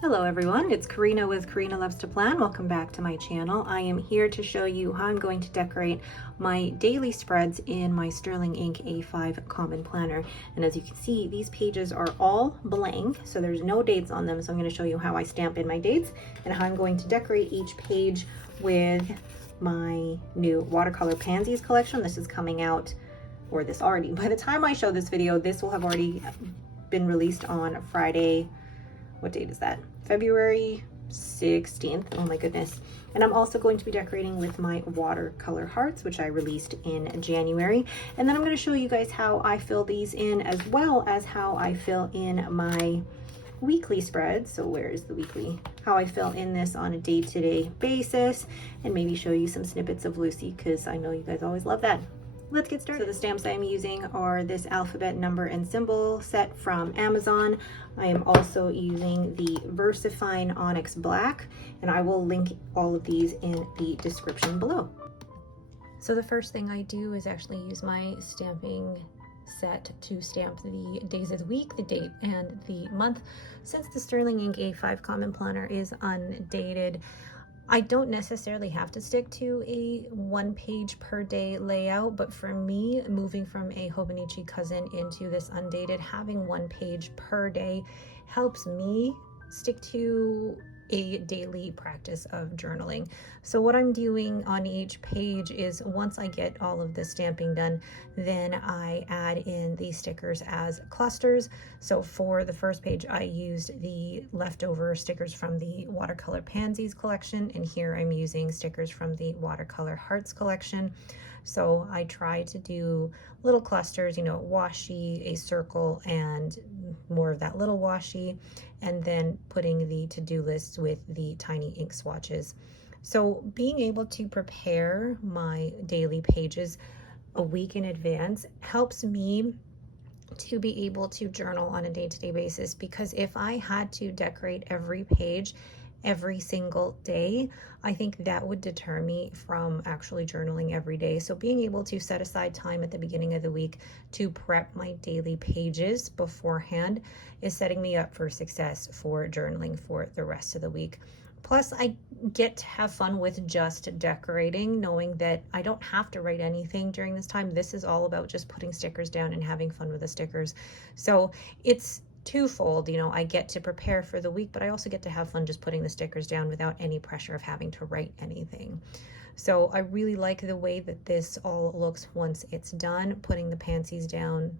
Hello everyone, it's Karina with Karina Loves to Plan. Welcome back to my channel. I am here to show you how I'm going to decorate my daily spreads in my Sterling Ink A5 Common Planner. And as you can see, these pages are all blank, so there's no dates on them. So I'm going to show you how I stamp in my dates and how I'm going to decorate each page with my new watercolor pansies collection. This is coming out, or this already, by the time I show this video, this will have already been released on Friday. What date is that? February 16th. Oh my goodness. And I'm also going to be decorating with my watercolor hearts, which I released in January. And then I'm going to show you guys how I fill these in, as well as how I fill in my weekly spread. So where is the weekly? How I fill in this on a day-to-day basis, and maybe show you some snippets of Lucy, because I know you guys always love that. Let's get started. So the stamps I'm using are this alphabet, number, and symbol set from Amazon. I am also using the VersaFine Onyx Black, and I will link all of these in the description below. So the first thing I do is actually use my stamping set to stamp the days of the week, the date, and the month. Since the Sterling Ink A5 Common Planner is undated, I don't necessarily have to stick to a 1 page per day layout, but for me, moving from a Hobonichi cousin into this undated, having 1 page per day helps me stick to a daily practice of journaling. So what I'm doing on each page is, once I get all of the stamping done, then I add in the stickers as clusters. So for the first page, I used the leftover stickers from the watercolor pansies collection, and here I'm using stickers from the watercolor hearts collection. So I try to do little clusters, you know, washi, a circle, and more of that little washi, and then putting the to-do lists with the tiny ink swatches. So being able to prepare my daily pages a week in advance helps me to be able to journal on a day-to-day basis, because if I had to decorate every page every single day, I think that would deter me from actually journaling every day. So being able to set aside time at the beginning of the week to prep my daily pages beforehand is setting me up for success for journaling for the rest of the week. Plus, I get to have fun with just decorating, knowing that I don't have to write anything during this time. This is all about just putting stickers down and having fun with the stickers. So it's twofold, you know, I get to prepare for the week, but I also get to have fun just putting the stickers down without any pressure of having to write anything. So I really like the way that this all looks once it's done, putting the pansies down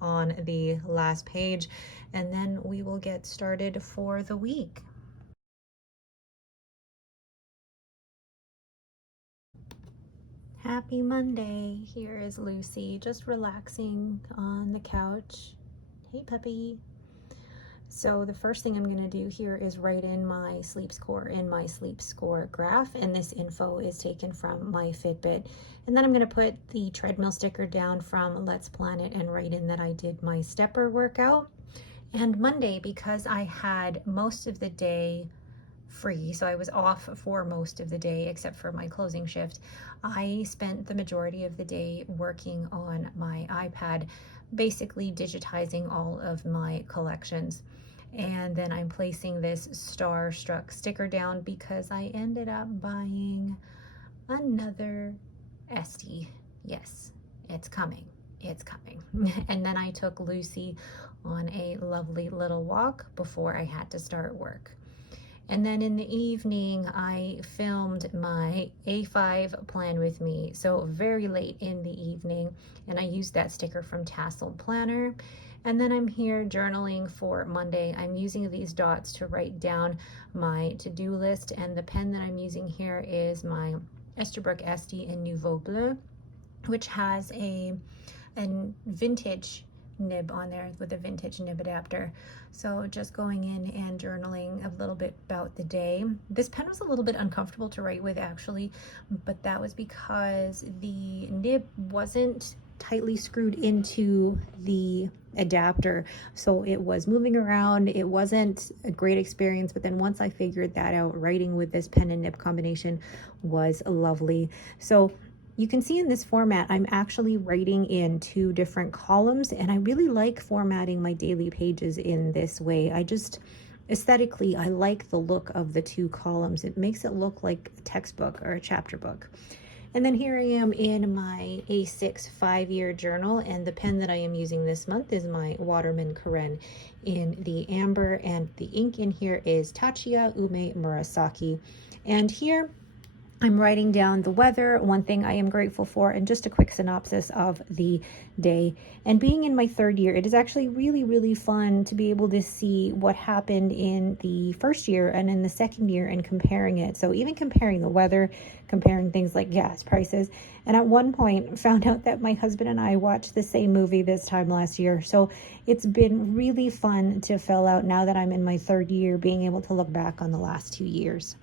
on the last page, and then we will get started for the week. Happy Monday. Here is Lucy just relaxing on the couch. Hey puppy. So the first thing I'm going to do here is write in my sleep score in my sleep score graph, and this info is taken from my Fitbit. And then I'm going to put the treadmill sticker down from Let's Plan It and write in that I did my stepper workout. And Monday, because I had most of the day free, so I was off for most of the day except for my closing shift, I spent the majority of the day working on my iPad, basically digitizing all of my collections. And then I'm placing this Starstruck sticker down because I ended up buying another Estie. Yes, it's coming. It's coming. And then I took Lucy on a lovely little walk before I had to start work. And then in the evening, I filmed my A5 plan with me, so very late in the evening, and I used that sticker from Tasseled Planner. And then I'm here journaling for Monday. I'm using these dots to write down my to-do list, and the pen that I'm using here is my Esterbrook Estie in Nouveau Bleu, which has a vintage nib on there with a vintage nib adapter. So just going in and journaling a little bit about the day. This pen was a little bit uncomfortable to write with actually, but that was because the nib wasn't tightly screwed into the adapter, so it was moving around. It wasn't a great experience, but then once I figured that out, writing with this pen and nib combination was lovely. So you can see in this format, I'm actually writing in 2 different columns, and I really like formatting my daily pages in this way. I just, aesthetically, I like the look of the 2 columns. It makes it look like a textbook or a chapter book. And then here I am in my A6 5-year journal, and the pen that I am using this month is my Waterman Karen in the amber, and the ink in here is Tachiya Ume Murasaki. And here I'm writing down the weather, one thing I am grateful for, and just a quick synopsis of the day. And being in my 3rd year, it is actually really, really fun to be able to see what happened in the 1st year and in the 2nd year and comparing it. So even comparing the weather, comparing things like gas prices. And at one point found out that my husband and I watched the same movie this time last year. So it's been really fun to fill out now that I'm in my 3rd year, being able to look back on the last 2 years.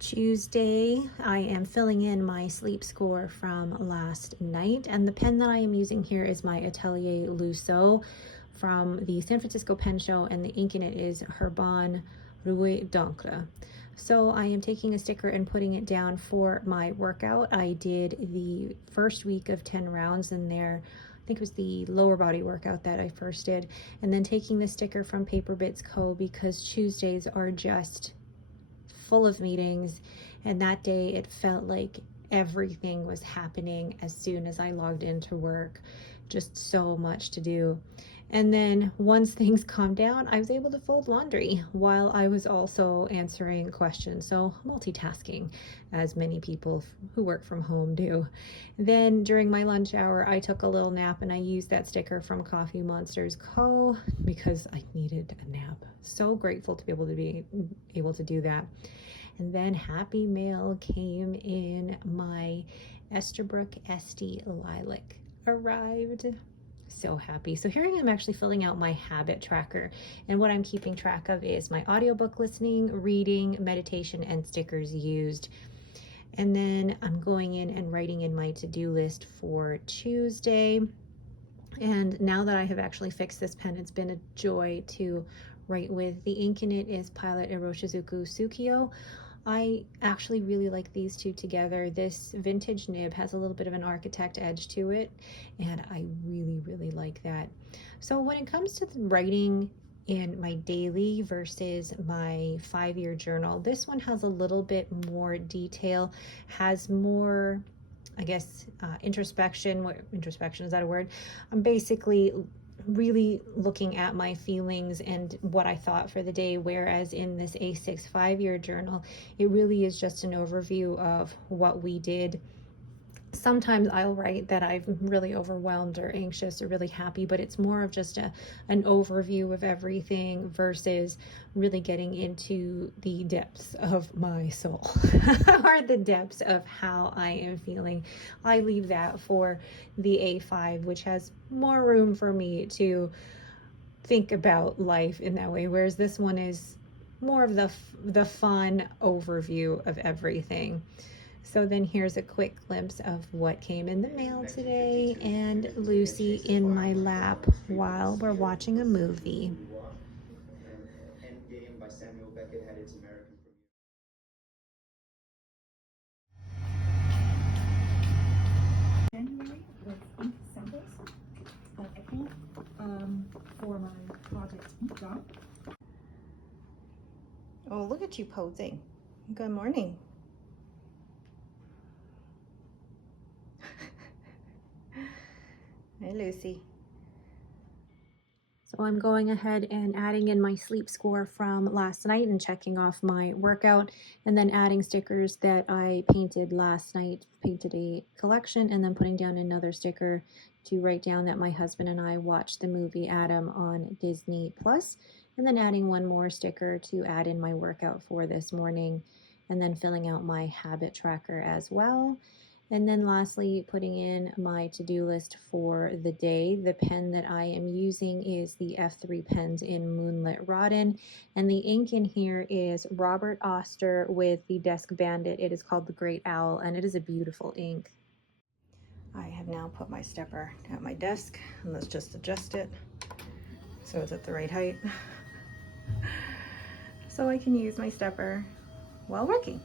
Tuesday, I am filling in my sleep score from last night, and the pen that I am using here is my Atelier Lusso from the San Francisco Pen Show, and the ink in it is Herbin Rouille d'encre. So I am taking a sticker and putting it down for my workout. I did the first week of 10 rounds in there. I think it was the lower body workout that I first did, and then taking the sticker from Paper Bits Co. because Tuesdays are just full of meetings, and that day it felt like everything was happening as soon as I logged into work. Just so much to do. And then once things calmed down, I was able to fold laundry while I was also answering questions. So multitasking, as many people who work from home do. Then during my lunch hour, I took a little nap, and I used that sticker from Coffee Monsters Co. because I needed a nap. So grateful to be able to do that. And then happy mail came in. My Esterbrook Estie lilac arrived. So happy. So here I am actually filling out my habit tracker, and what I'm keeping track of is my audiobook listening, reading, meditation, and stickers used. And then I'm going in and writing in my to-do list for Tuesday. And now that I have actually fixed this pen, it's been a joy to write with. The ink in it is Pilot Iroshizuku Tsuki-Yo. I actually really like these 2 together. This vintage nib has a little bit of an architect edge to it, and I really, really like that. So when it comes to writing in my daily versus my 5-year journal, this one has a little bit more detail, has more, I guess, introspection. What introspection, is that a word? I'm basically really looking at my feelings and what I thought for the day, whereas in this A6 5-year journal, it really is just an overview of what we did. Sometimes I'll write that I'm really overwhelmed or anxious or really happy, but it's more of just an overview of everything versus really getting into the depths of my soul or the depths of how I am feeling. I leave that for the A5, which has more room for me to think about life in that way, whereas this one is more of the fun overview of everything. So then here's a quick glimpse of what came in the mail today, and Lucy in my lap while we're watching a movie. Endgame by Samuel Beckett had its American premiere. January with ink samples of April for my project ink job. Oh, look at you posing. Good morning. Hey, Lucy. So I'm going ahead and adding in my sleep score from last night and checking off my workout, and then adding stickers that I painted last night, painted a collection, and then putting down another sticker to write down that my husband and I watched the movie Adam on Disney Plus, and then adding one more sticker to add in my workout for this morning, and then filling out my habit tracker as well. And then lastly, putting in my to-do list for the day. The pen that I am using is the F3 pens in Moonlit Raden, and the ink in here is Robert Oster with the Desk Bandit. It is called the Great Owl, and it is a beautiful ink. I have now put my stepper at my desk, and let's just adjust it so it's at the right height. so I can use my stepper while working.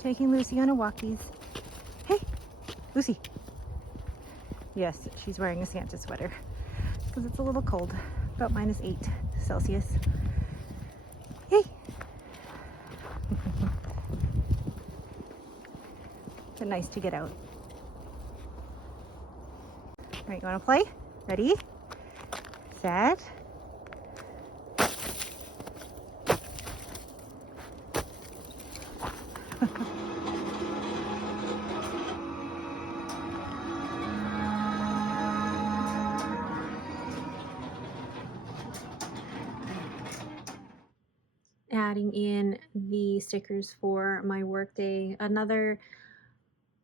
Taking Lucy on a walkies. Hey, Lucy. Yes, she's wearing a Santa sweater because it's a little cold, about -8 Celsius. Hey. But nice to get out. All right, you want to play? Ready? Set. Adding in the stickers for my work day. Another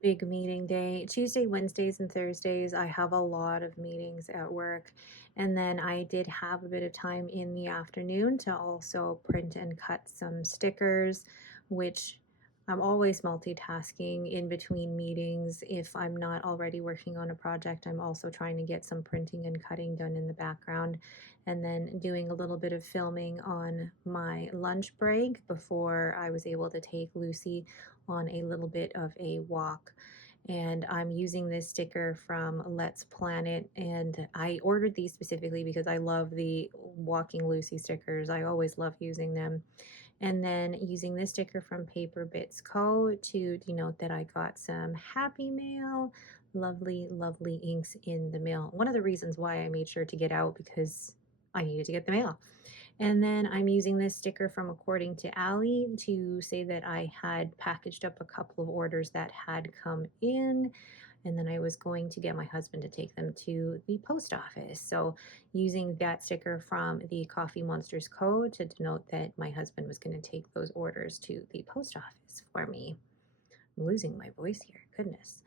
big meeting day. Tuesday, Wednesdays, and Thursdays, I have a lot of meetings at work. And then I did have a bit of time in the afternoon to also print and cut some stickers, which I'm always multitasking in between meetings. If I'm not already working on a project, I'm also trying to get some printing and cutting done in the background, and then doing a little bit of filming on my lunch break before I was able to take Lucy on a little bit of a walk. And I'm using this sticker from Let's Planet, and I ordered these specifically because I love the Walking Lucy stickers. I always love using them. And then using this sticker from Paper Bits Co. to denote that I got some happy mail. Lovely, lovely inks in the mail. One of the reasons why I made sure to get out, because I needed to get the mail. And then I'm using this sticker from According to Allie to say that I had packaged up a couple of orders that had come in, and then I was going to get my husband to take them to the post office. So using that sticker from the Coffee Monsters Co. to denote that my husband was going to take those orders to the post office for me. I'm losing my voice here, goodness.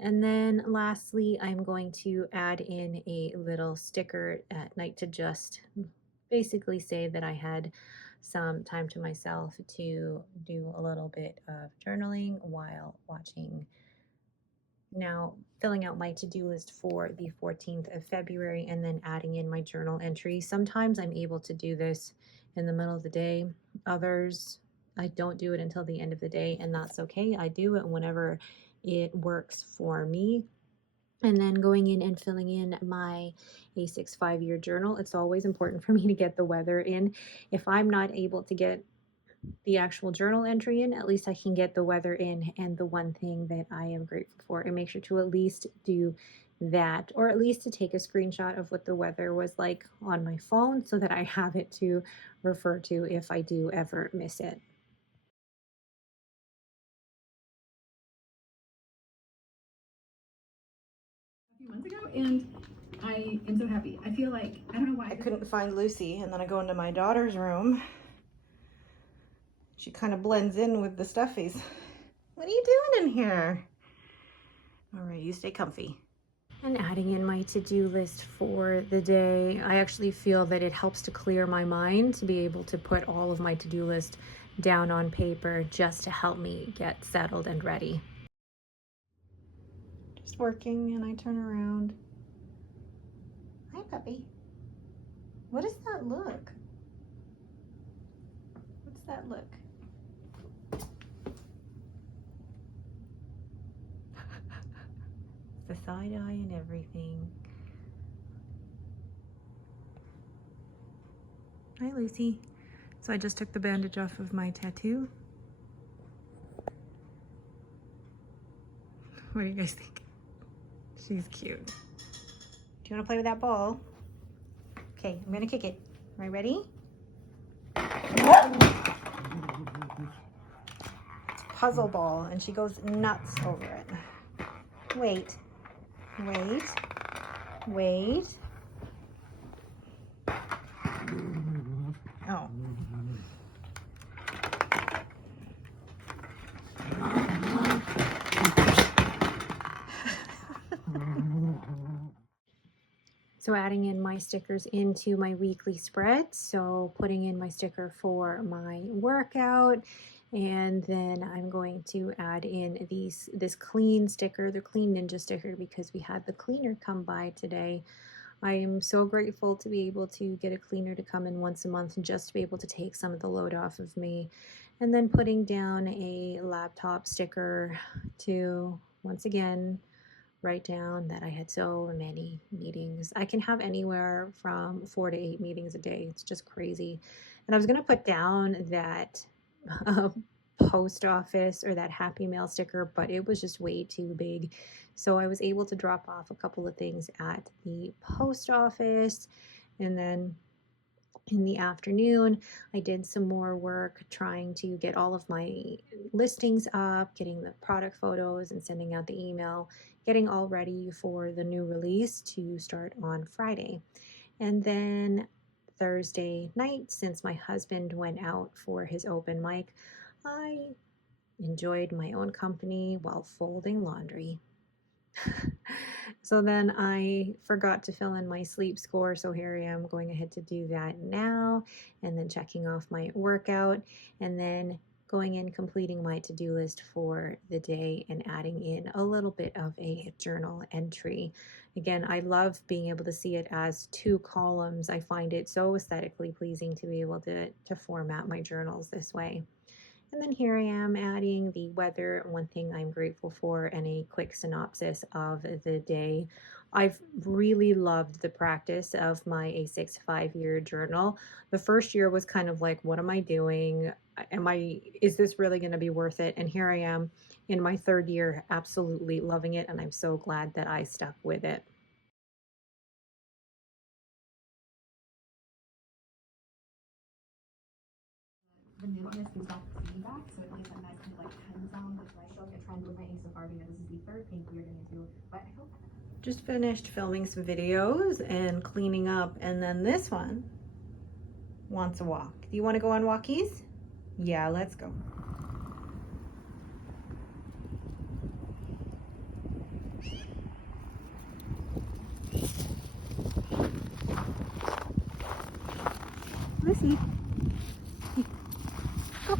And then lastly, I'm going to add in a little sticker at night to just basically say that I had some time to myself to do a little bit of journaling while watching. Now, filling out my to-do list for the 14th of February and then adding in my journal entry. Sometimes I'm able to do this in the middle of the day. Others, I don't do it until the end of the day, and that's okay. I do it whenever it works for me. And then going in and filling in my A6 5-year journal. It's always important for me to get the weather in. If I'm not able to get the actual journal entry in, at least I can get the weather in and the one thing that I am grateful for, and make sure to at least do that, or at least to take a screenshot of what the weather was like on my phone so that I have it to refer to if I do ever miss it. A few months ago, and I am so happy. I feel like, I don't know why. I couldn't find Lucy, and then I go into my daughter's room. She kind of blends in with the stuffies. What are you doing in here? All right, you stay comfy. And adding in my to-do list for the day, I actually feel that it helps to clear my mind to be able to put all of my to-do list down on paper just to help me get settled and ready. Just working, and I turn around. Hi, puppy. What does that look? What's that look? The side eye and everything. Hi, Lucy. So I just took the bandage off of my tattoo. What do you guys think? She's cute. Do you want to play with that ball? Okay, I'm gonna kick it. Are you ready? It's a puzzle ball, and she goes nuts over it. Wait, wait, wait. Oh. So adding in my stickers into my weekly spread. So putting in my sticker for my workout, And then I'm going to add in this clean sticker, the clean ninja sticker, because we had the cleaner come by today. I am so grateful to be able to get a cleaner to come in once a month and just to be able to take some of the load off of me. And then putting down a laptop sticker to, once again, write down that I had so many meetings. I can have anywhere from 4 to 8 meetings a day. It's just crazy. And I was going to put down that post office or that Happy Mail sticker, but it was just way too big. So I was able to drop off a couple of things at the post office, and then in the afternoon, I did some more work trying to get all of my listings up, getting the product photos and sending out the email, getting all ready for the new release to start on Friday. And then Thursday night, since my husband went out for his open mic, I enjoyed my own company while folding laundry. So then I forgot to fill in my sleep score, so here I am going ahead to do that now, and then checking off my workout, and then going in, completing my to-do list for the day, and adding in a little bit of a journal entry. Again, I love being able to see it as 2 columns. I find it so aesthetically pleasing to be able to format my journals this way. And then here I am adding the weather, one thing I'm grateful for, and a quick synopsis of the day. I've really loved the practice of my A6 5-year journal. The first year was kind of like, what am I doing? Is this really going to be worth it? And here I am in my 3rd year, absolutely loving it. And I'm so glad that I stuck with it. The newness gives back the feedback, so it gives a nice kind of like pen sound, which I show like a trend with my A so far because this is the 3rd paint we're going to do. But I hope Just finished filming some videos and cleaning up, and then this one wants a walk. Do you want to go on walkies? Yeah, let's go. Lucy. Go.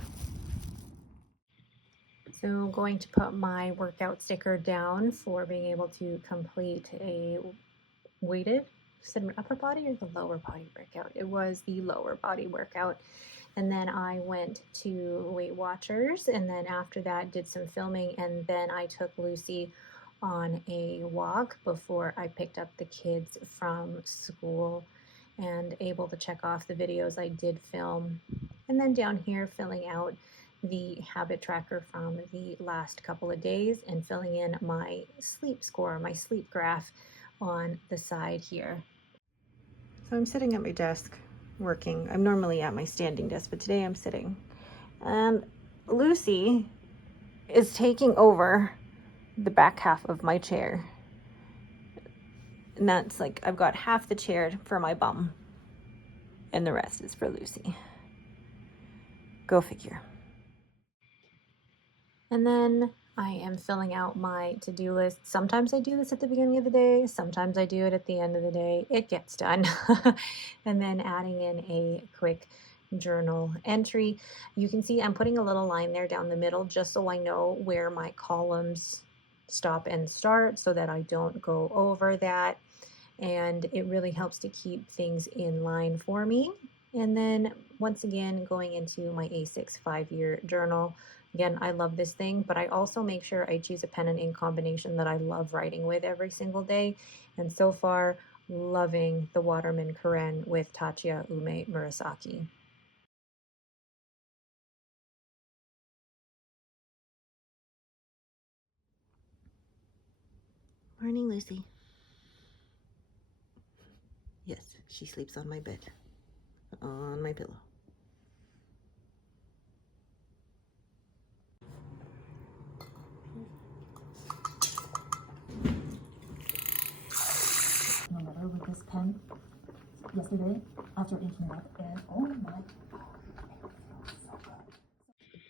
So I'm going to put my workout sticker down for being able to complete a weighted, upper body or the lower body workout? It was the lower body workout. And then I went to Weight Watchers, and then after that did some filming, and then I took Lucy on a walk before I picked up the kids from school and able to check off the videos I did film. And then down here filling out the habit tracker from the last couple of days and filling in my sleep score, my sleep graph on the side here. So I'm sitting at my desk working. I'm normally at my standing desk, but today I'm sitting. And Lucy is taking over the back half of my chair. And that's like, I've got half the chair for my bum, and the rest is for Lucy. Go figure. And then I am filling out my to-do list. Sometimes I do this at the beginning of the day. Sometimes I do it at the end of the day. It gets done. And then adding in a quick journal entry. You can see I'm putting a little line there down the middle just so I know where my columns stop and start so that I don't go over that. And it really helps to keep things in line for me. And then once again, going into my A6 5-year journal. Again, I love this thing, but I also make sure I choose a pen and ink combination that I love writing with every single day. And so far, loving the Waterman Karen with Tatsuya Ume Murasaki. Morning, Lucy. Yes, she sleeps on my bed, on my pillow. Letter with this pen yesterday after inking it, and oh my god, it feels so good.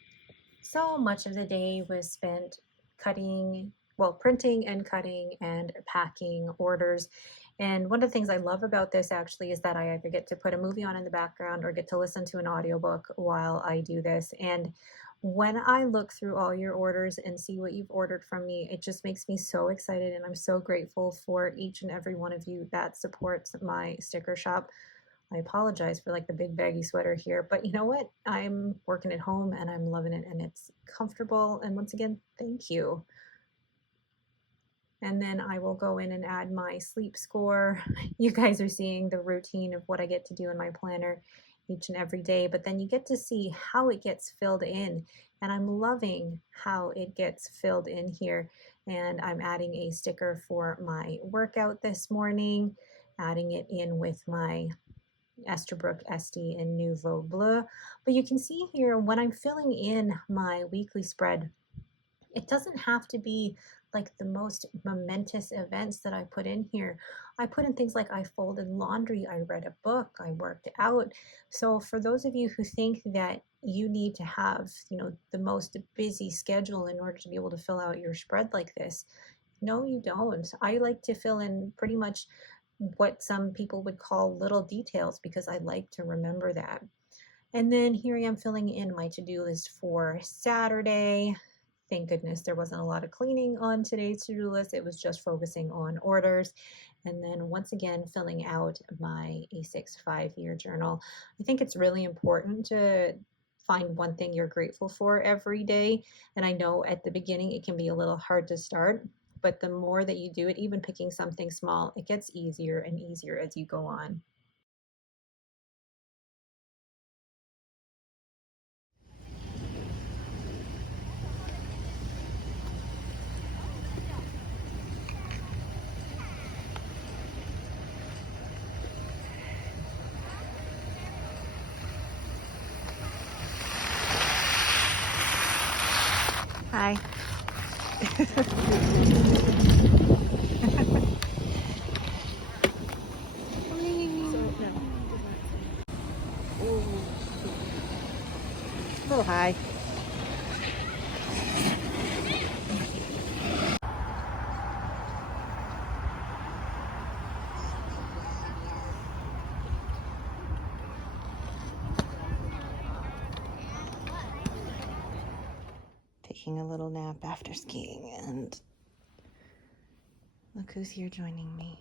So much of the day was spent printing and cutting and packing orders. And one of the things I love about this actually is that I either get to put a movie on in the background or get to listen to an audiobook while I do this. And When I look through all your orders and see what you've ordered from me, it just makes me so excited, and I'm so grateful for each and every one of you that supports my sticker shop. I apologize for like the big baggy sweater here, but you know what? I'm working at home and I'm loving it and it's comfortable. And once again, thank you. And then I will go in and add my sleep score. You guys are seeing the routine of what I get to do in my planner each and every day, but then you get to see how it gets filled in. And I'm loving how it gets filled in here. And I'm adding a sticker for my workout this morning, adding it in with my Esterbrook, Estie, and Nouveau Bleu. But you can see here when I'm filling in my weekly spread, it doesn't have to be like the most momentous events that I put in here. I put in things like I folded laundry, I read a book, I worked out. So for those of you who think that you need to have, the most busy schedule in order to be able to fill out your spread like this, no, you don't. I like to fill in pretty much what some people would call little details because I like to remember that. And then here I am filling in my to-do list for Saturday. Thank goodness there wasn't a lot of cleaning on today's to-do list. It was just focusing on orders. And then once again, filling out my A6 5-year journal. I think it's really important to find one thing you're grateful for every day. And I know at the beginning it can be a little hard to start, but the more that you do it, even picking something small, it gets easier and easier as you go on. Hi. Oh, hi. Taking a little nap after skiing, and look who's here joining me.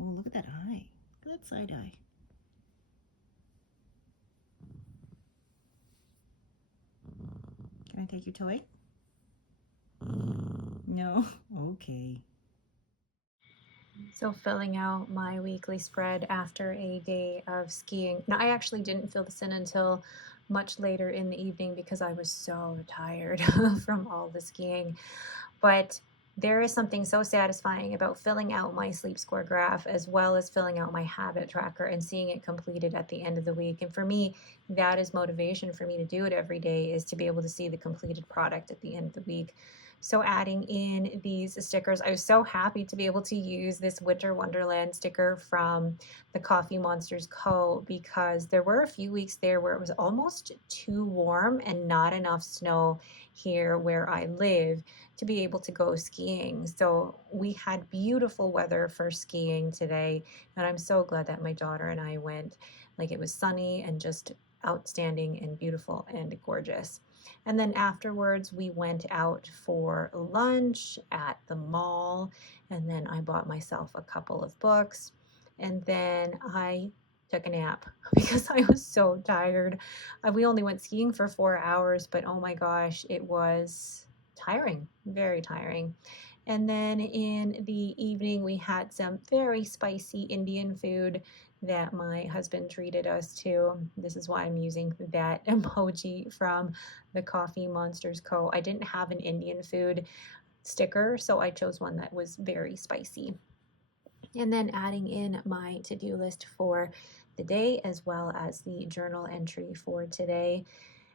Oh, look at that eye. Look at that side eye. Can I take your toy? No? Okay. So filling out my weekly spread after a day of skiing. Now, I actually didn't fill this in until much later in the evening because I was so tired from all the skiing. But there is something so satisfying about filling out my sleep score graph as well as filling out my habit tracker and seeing it completed at the end of the week. And for me, that is motivation for me to do it every day, is to be able to see the completed product at the end of the week. So adding in these stickers, I was so happy to be able to use this Winter Wonderland sticker from the Coffee Monsters Co. because there were a few weeks there where it was almost too warm and not enough snow here where I live to be able to go skiing. So we had beautiful weather for skiing today, and I'm so glad that my daughter and I went. Like, it was sunny and just outstanding and beautiful and gorgeous. And then afterwards we went out for lunch at the mall, and then I bought myself a couple of books, and then I took a nap because I was so tired. We only went skiing for 4 hours, but oh my gosh, it was tiring, very tiring. And then in the evening, we had some very spicy Indian food that my husband treated us to. This is why I'm using that emoji from the Coffee Monsters Co. I didn't have an Indian food sticker, so I chose one that was very spicy. And then adding in my to-do list for the day as well as the journal entry for today.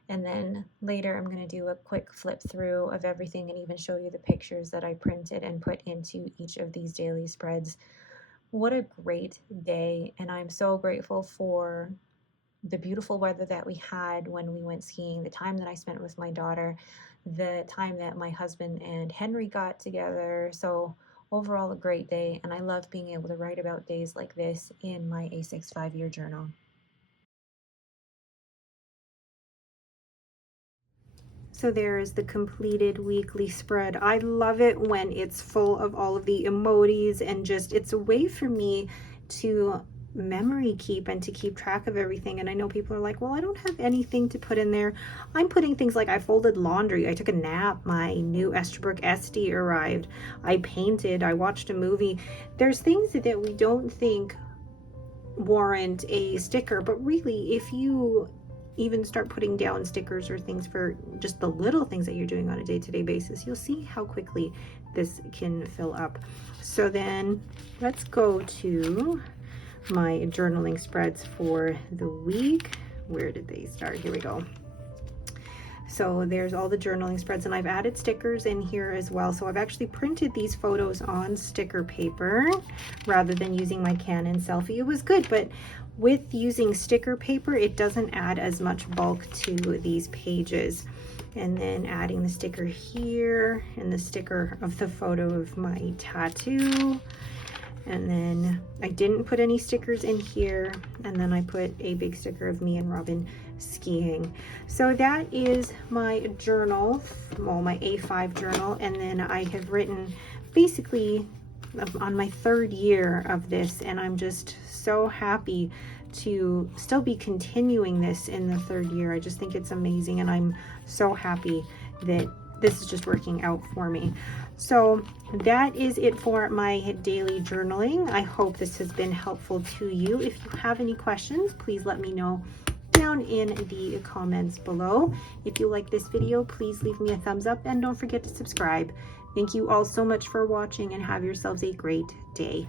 And then later I'm going to do a quick flip through of everything and even show you the pictures that I printed and put into each of these daily spreads. What a great day, and I'm so grateful for the beautiful weather that we had when we went skiing, the time that I spent with my daughter, the time that my husband and Henry got together. So overall, a great day, and I love being able to write about days like this in my A6 5-year journal. So there is the completed weekly spread. I love it when it's full of all of the emojis, and just, it's a way for me to memory keep and to keep track of everything. And I know people are like, well, I don't have anything to put in there. I'm putting things like I folded laundry, I took a nap, my new Esterbrook Estie arrived, I painted, I watched a movie. There's things that we don't think warrant a sticker, but really, if you even start putting down stickers or things for just the little things that you're doing on a day-to-day basis, you'll see how quickly this can fill up. So then let's go to my journaling spreads for the week. Where did they start? Here we go. So there's all the journaling spreads, and I've added stickers in here as well. So I've actually printed these photos on sticker paper rather than using my Canon selfie. It was good, but with using sticker paper, it doesn't add as much bulk to these pages. And then adding the sticker here, and the sticker of the photo of my tattoo. And then I didn't put any stickers in here, and then I put a big sticker of me and Robin skiing. So that is my journal, well, my A5 journal. And then I have written basically on my 3rd year of this, and I'm just so happy to still be continuing this in the 3rd year. I just think it's amazing, and I'm so happy that this is just working out for me. So that is it for my daily journaling. I hope this has been helpful to you. If you have any questions, please let me know down in the comments below. If you like this video, please leave me a thumbs up, and don't forget to subscribe. Thank you all so much for watching, and have yourselves a great day.